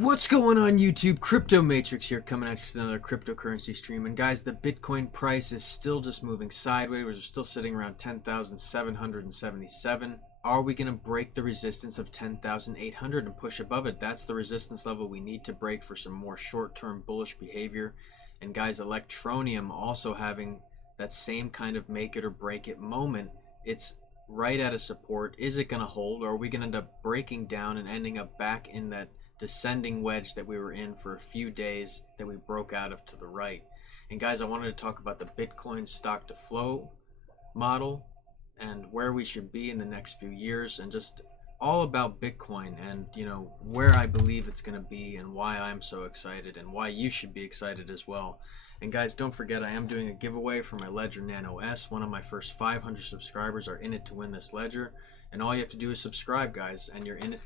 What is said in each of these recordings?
What's going on YouTube? Crypto Matrix here, coming at you with another cryptocurrency stream. And guys, the Bitcoin price is still just moving sideways. We're still sitting around 10,777. Are we going to break the resistance of 10,800 and push above it? That's the resistance level we need to break for some more short-term bullish behavior. And guys, Electroneum also having that same kind of make it or break it moment. It's right at a support. Is it going to hold, or are we going to end up breaking down and ending up back in that descending wedge that we were in for a few days that we broke out of to the right? And guys, I wanted to talk about the Bitcoin stock to flow model and where we should be in the next few years, and just all about Bitcoin, and where I believe it's going to be and why I'm so excited and why you should be excited as well. And guys, don't forget, I am doing a giveaway for my Ledger Nano S. One of my first 500 subscribers are in it to win this ledger. And all you have to do is subscribe, guys, and you're in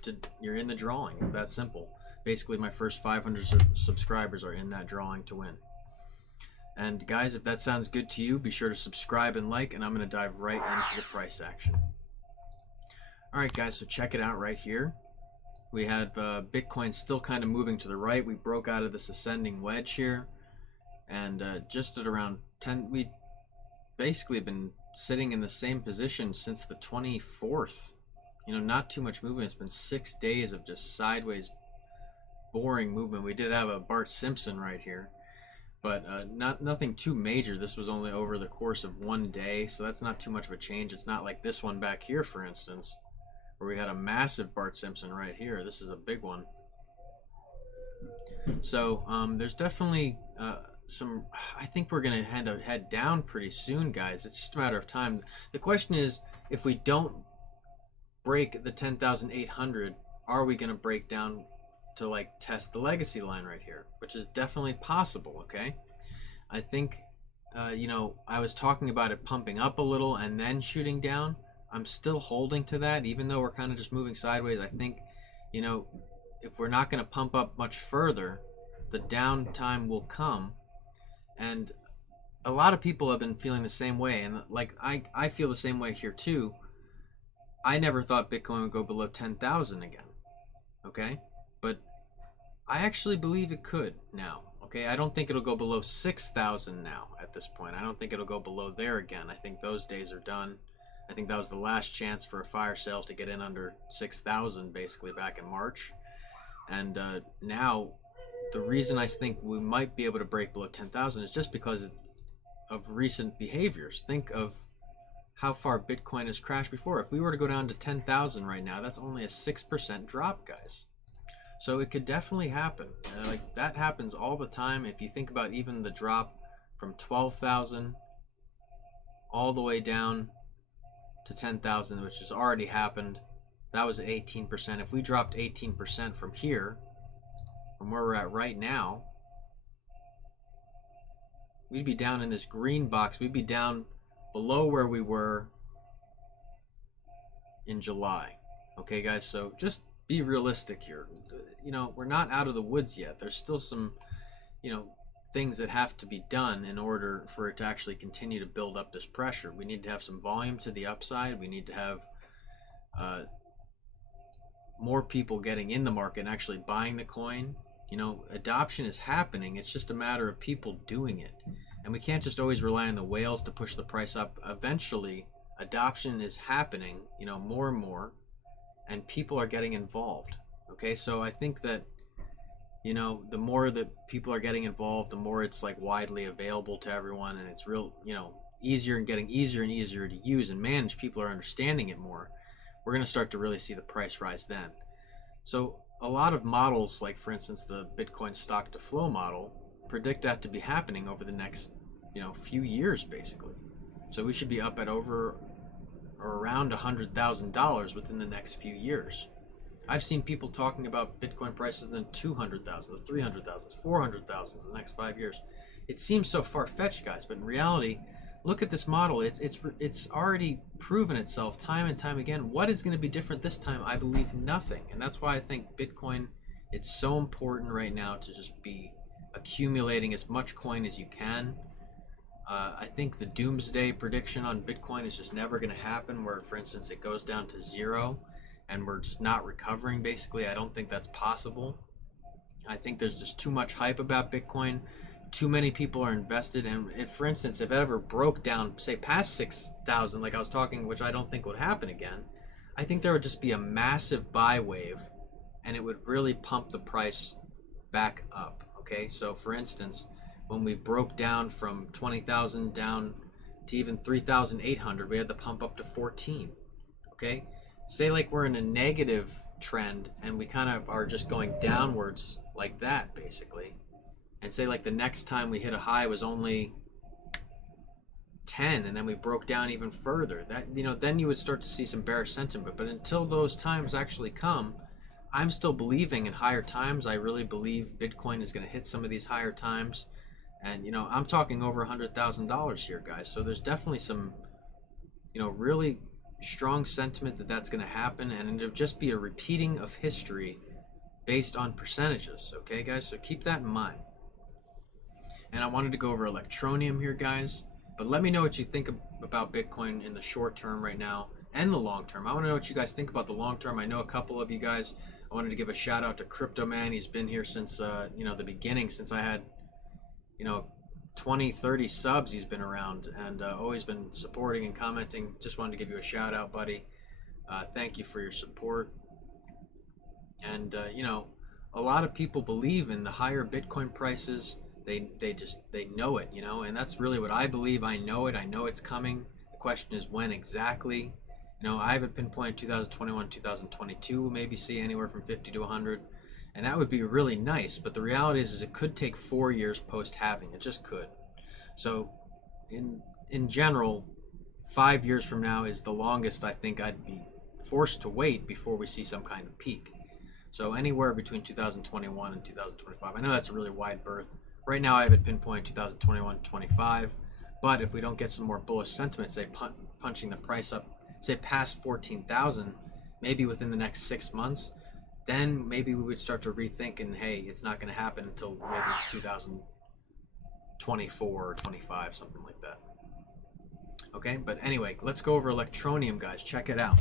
the drawing. It's that simple. Basically, my first 500 subscribers are in that drawing to win. And guys, if that sounds good to you, be sure to subscribe and like, and I'm going to dive right into the price action. Alright guys, so check it out right here. We had Bitcoin still kind of moving to the right. We broke out of this ascending wedge here. And just at around 10, we basically have been sitting in the same position since the 24th. Not too much movement. It's been 6 days of just sideways boring movement. We did have a Bart Simpson right here, but nothing too major. This was only over the course of 1 day, so that's not too much of a change. It's not like this one back here, for instance, where we had a massive Bart Simpson right here. This is a big one. So there's definitely I think we're going to head down pretty soon, guys. It's just a matter of time. The question is, if we don't break the 10,800, are we going to break down to like test the legacy line right here, which is definitely possible. Okay, I think I was talking about it pumping up a little and then shooting down. I'm still holding to that, even though we're kind of just moving sideways. I think if we're not going to pump up much further, the downtime will come. And a lot of people have been feeling the same way, and like I feel the same way here too. I never thought Bitcoin would go below 10,000 again. Okay, but I actually believe it could now. Okay, I don't think it'll go below 6,000 now at this point. I don't think it'll go below there again. I think those days are done. I think that was the last chance for a fire sale to get in under 6,000 basically back in March. And now the reason I think we might be able to break below 10,000 is just because of recent behaviors. Think of how far Bitcoin has crashed before. If we were to go down to 10,000 right now, that's only a 6% drop, guys. So it could definitely happen. Like that happens all the time. If you think about even the drop from 12,000 all the way down to 10,000, which has already happened, that was 18%. If we dropped 18% from here, from where we're at right now, we'd be down in this green box. We'd be down below where we were in July. Okay, guys, so just be realistic here. We're not out of the woods yet. There's still some, things that have to be done in order for it to actually continue to build up this pressure. We need to have some volume to the upside. We need to have more people getting in the market and actually buying the coin. Adoption is happening. It's just a matter of people doing it. And we can't just always rely on the whales to push the price up. Eventually, adoption is happening, more and more, and people are getting involved. Okay, so I think that, the more that people are getting involved, the more it's like widely available to everyone, and it's real, easier and getting easier and easier to use and manage. People are understanding it more. We're going to start to really see the price rise then. So a lot of models, like for instance the Bitcoin stock to flow model, predict that to be happening over the next few years basically. So we should be up at over or around $100,000 within the next few years. I've seen people talking about Bitcoin prices in 200,000, 300,000, 400,000 in the next 5 years. It seems so far-fetched, guys, but in reality, look at this model. It's already proven itself time and time again. What is going to be different this time? I believe nothing. And that's why I think Bitcoin, it's so important right now to just be accumulating as much coin as you can. I think the doomsday prediction on Bitcoin is just never going to happen, where, for instance, it goes down to 0 and we're just not recovering, basically. I don't think that's possible. I think there's just too much hype about Bitcoin. Too many people are invested, and if, for instance, if it ever broke down, say past 6,000, like I was talking, which I don't think would happen again, I think there would just be a massive buy wave, and it would really pump the price back up. Okay, so for instance, when we broke down from 20,000 down to even 3,800, we had to pump up to 14. Okay, say like we're in a negative trend and we kind of are just going downwards like that basically, and say like the next time we hit a high was only 10, and then we broke down even further, that, you know, then you would start to see some bearish sentiment. But until those times actually come, I'm still believing in higher times. I really believe Bitcoin is going to hit some of these higher times, and you know, I'm talking over $100,000 here, guys. So there's definitely some, you know, really strong sentiment that that's going to happen, and it'll just be a repeating of history based on percentages. Okay, guys, so keep that in mind. And I wanted to go over Electroneum here, guys. But let me know what you think about Bitcoin in the short term right now and the long term. I want to know what you guys think about the long term. I know a couple of you guys. I wanted to give a shout out to Crypto Man. He's been here since you know, the beginning, since I had, you know, 20, 30 subs. He's been around and always been supporting and commenting. Just wanted to give you a shout out, buddy. Thank you for your support. And you know, a lot of people believe in the higher Bitcoin prices. They know it, you know, and that's really what I believe. I know it. I know it's coming. The question is when exactly. You know, I have a pinpoint 2021, 2022. We'll maybe see anywhere from 50 to 100, and that would be really nice. But the reality is it could take 4 years post halving. It just could. So, in general, 5 years from now is the longest I think I'd be forced to wait before we see some kind of peak. So anywhere between 2021 and 2025. I know that's a really wide berth. Right now I have it pinpoint 2021-25, but if we don't get some more bullish sentiment, say punching the price up, say past 14,000, maybe within the next 6 months, then maybe we would start to rethink, and hey, it's not going to happen until maybe 2024 or 25, something like that. Okay, but anyway, let's go over Electroneum, guys. Check it out.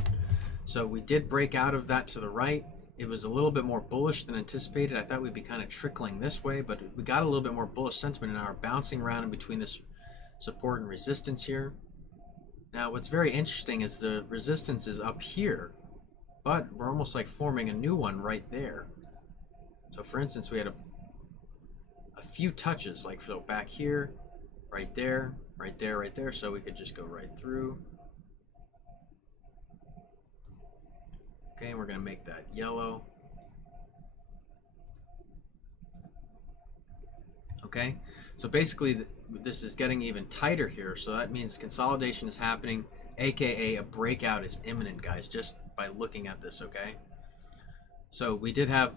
So we did break out of that to the right. It was a little bit more bullish than anticipated. I thought we'd be kind of trickling this way, but we got a little bit more bullish sentiment and are bouncing around in between this support and resistance here. Now, what's very interesting is the resistance is up here, but we're almost like forming a new one right there. So for instance, we had a few touches, like so back here, right there, right there, right there, so we could just go right through. Okay, and we're going to make that yellow. Okay, so basically this is getting even tighter here, so that means consolidation is happening, aka a breakout is imminent, guys, just by looking at this. Okay, so we did have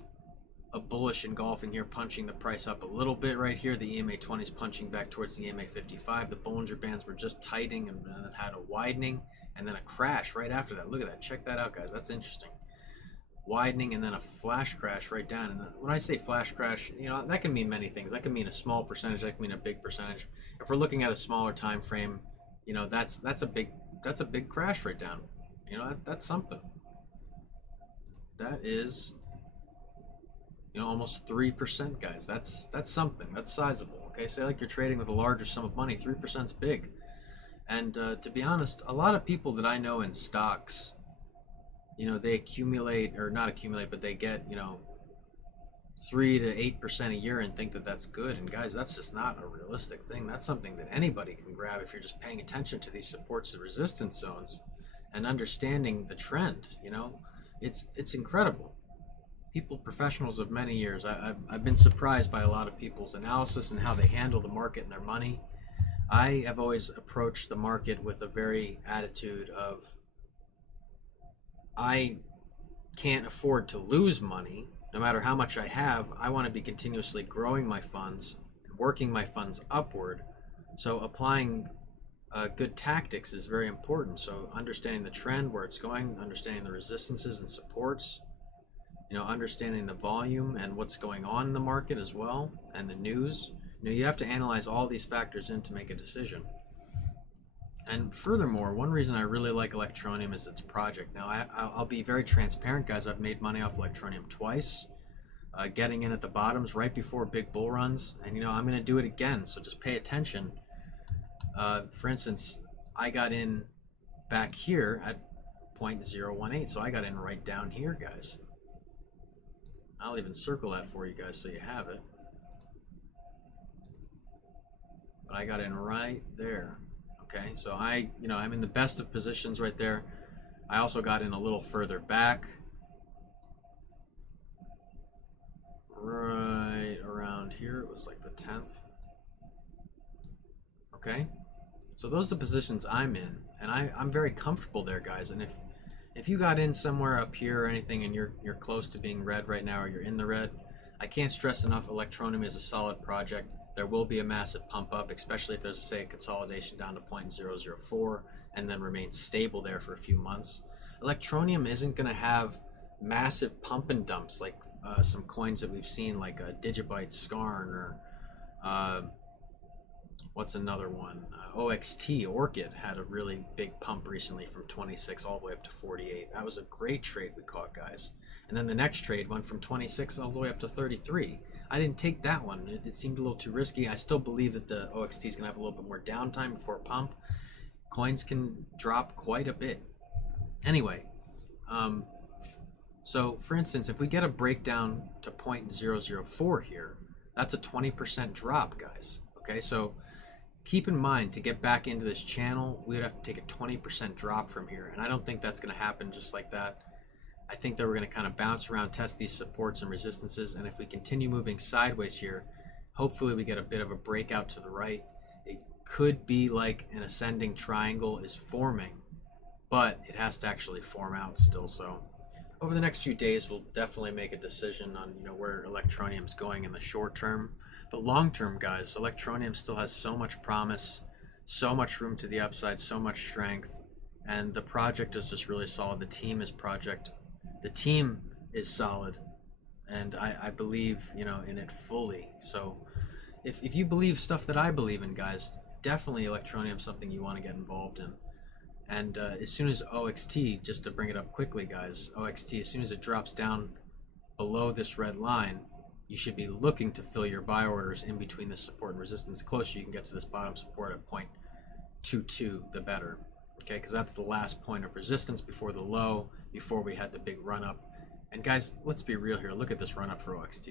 a bullish engulfing here, punching the price up a little bit right here. The EMA 20 is punching back towards the EMA 55. The Bollinger Bands were just tightening and then had a widening and then a crash right after that. Look at that. Check that out, guys. That's interesting. Widening and then a flash crash right down. And when I say flash crash, you know, that can mean many things. That can mean a small percentage. That can mean a big percentage. If we're looking at a smaller time frame, you know, that's a big crash right down. You know, that's something. That is, you know, almost 3%, guys. That's something. That's sizable. Okay, say like you're trading with a larger sum of money, 3% is big. And to be honest, a lot of people that I know in stocks, you know, they accumulate, or not accumulate, but they get, you know, 3 to 8% a year and think that that's good. And guys, that's just not a realistic thing. That's something that anybody can grab if you're just paying attention to these supports and resistance zones and understanding the trend. You know, it's incredible. People, professionals of many years, I've been surprised by a lot of people's analysis and how they handle the market and their money. I have always approached the market with a very attitude of, I can't afford to lose money. No matter how much I have, I want to be continuously growing my funds and working my funds upward. So applying good tactics is very important. So understanding the trend, where it's going, understanding the resistances and supports, you know, understanding the volume and what's going on in the market as well, and the news. You know, you have to analyze all these factors in to make a decision. And furthermore, one reason I really like Electroneum is its project. Now, I'll be very transparent, guys. I've made money off Electroneum twice. getting in at the bottoms right before big bull runs. And, I'm going to do it again, so just pay attention. For instance, I got in back here at 0.018, so I got in right down here, guys. I'll even circle that for you guys so you have it. But I got in right there. Okay, so I'm in the best of positions right there. I also got in a little further back, right around here. It was like the 10th. Okay, so those are the positions I'm in, and I'm very comfortable there, guys. And if you got in somewhere up here or anything, and you're close to being red right now, or you're in the red, I can't stress enough, Electroneum is a solid project. There will be a massive pump up, especially if there's, say, a consolidation down to 0.004 and then remain stable there for a few months. Electroneum isn't going to have massive pump and dumps like some coins that we've seen, like Digibyte, Scarn, or what's another one? OXT, Orchid, had a really big pump recently from 26 all the way up to 48. That was a great trade we caught, guys. And then the next trade went from 26 all the way up to 33. I didn't take that one. It seemed a little too risky. I still believe that the OXT is going to have a little bit more downtime before pump. Coins can drop quite a bit. Anyway, so for instance, if we get a breakdown to 0.004 here, that's a 20% drop, guys. Okay, so keep in mind, to get back into this channel, we would have to take a 20% drop from here, and I don't think that's going to happen just like that. I think that we're going to kind of bounce around, test these supports and resistances, and if we continue moving sideways here, hopefully we get a bit of a breakout to the right. It could be like an ascending triangle is forming, but it has to actually form out still. So over the next few days, we'll definitely make a decision on where Electroneum is going in the short term. But long term, guys, Electroneum still has so much promise, so much room to the upside, so much strength, and the project is just really solid. The team is solid, and I believe in it fully. So if you believe stuff that I believe in, guys, definitely Electroneum is something you want to get involved in. And as soon as OXT, just to bring it up quickly, guys, OXT, as soon as it drops down below this red line, you should be looking to fill your buy orders in between the support and resistance. The closer you can get to this bottom support at 0.22, the better. Okay, because that's the last point of resistance before the low, before we had the big run up. And guys, let's be real here. Look at this run up for OXT.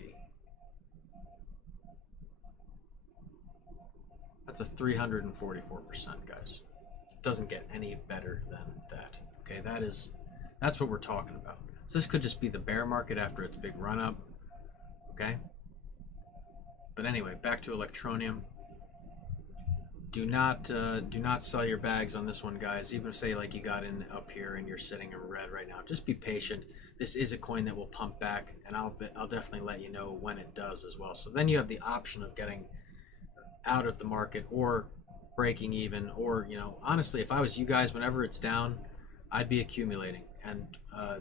That's a 344%, guys. It doesn't get any better than that. Okay, that's what we're talking about. So this could just be the bear market after its big run up. Okay, but anyway, back to Electroneum. Do not sell your bags on this one, guys. Even if, say, like, you got in up here and you're sitting in red right now, just be patient. This is a coin that will pump back, and I'll definitely let you know when it does as well. So then you have the option of getting out of the market or breaking even, or honestly, if I was you guys, whenever it's down, I'd be accumulating, and I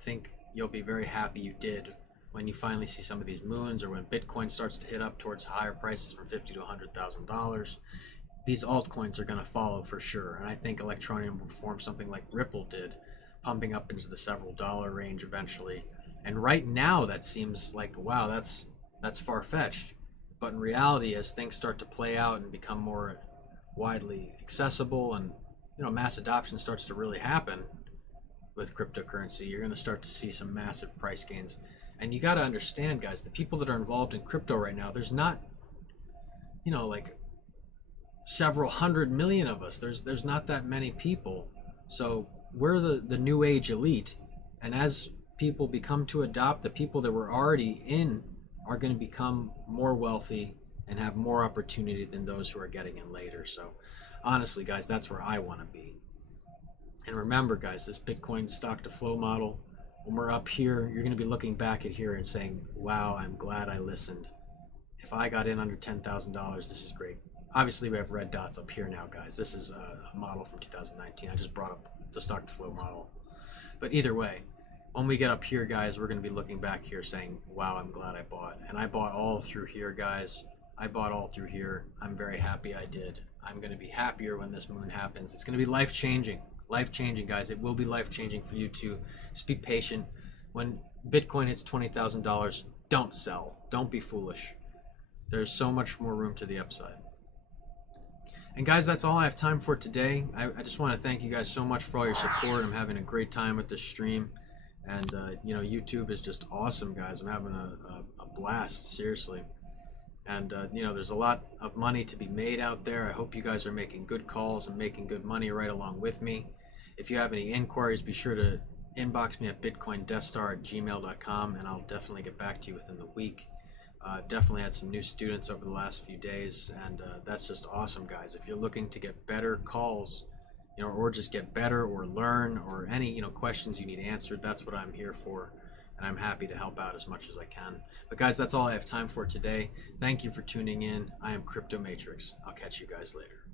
think you'll be very happy you did when you finally see some of these moons, or when Bitcoin starts to hit up towards higher prices from $50,000 to $100,000. These altcoins are going to follow for sure, and I think Electroneum will form something like Ripple did, pumping up into the several dollar range eventually. And right now, that seems like, wow, that's far-fetched. But in reality, as things start to play out and become more widely accessible, and mass adoption starts to really happen with cryptocurrency, you're going to start to see some massive price gains. And you got to understand, guys, the people that are involved in crypto right now, there's not, like several hundred million of us. There's not that many people. So we're the new age elite. And as people become to adopt, the people that were already in are going to become more wealthy and have more opportunity than those who are getting in later. So honestly, guys, that's where I want to be. And remember, guys, this Bitcoin stock to flow model, when we're up here, you're going to be looking back at here and saying, wow, I'm glad I listened. If I got in under $10,000, this is great. Obviously, we have red dots up here now, guys. This is a model from 2019. I just brought up the stock to flow model. But either way, when we get up here, guys, we're going to be looking back here saying, wow, I'm glad I bought. And I bought all through here, guys. I bought all through here. I'm very happy I did. I'm going to be happier when this moon happens. It's going to be life-changing. Life-changing, guys. It will be life-changing for you too. Just be patient. When Bitcoin hits $20,000, don't sell. Don't be foolish. There's so much more room to the upside. And guys, that's all I have time for today. I just want to thank you guys so much for all your support. I'm having a great time with this stream. And, you know, YouTube is just awesome, guys. I'm having a blast, seriously. And, you know, there's a lot of money to be made out there. I hope you guys are making good calls and making good money right along with me. If you have any inquiries, be sure to inbox me at bitcoindestar@gmail.com, and I'll definitely get back to you within the week. Definitely had some new students over the last few days, and that's just awesome, guys. If you're looking to get better calls, you know, or just get better or learn, or any, you know, questions you need answered, that's what I'm here for, and I'm happy to help out as much as I can. But guys, that's all I have time for today. Thank you for tuning in. I am Crypto Matrix. I'll catch you guys later.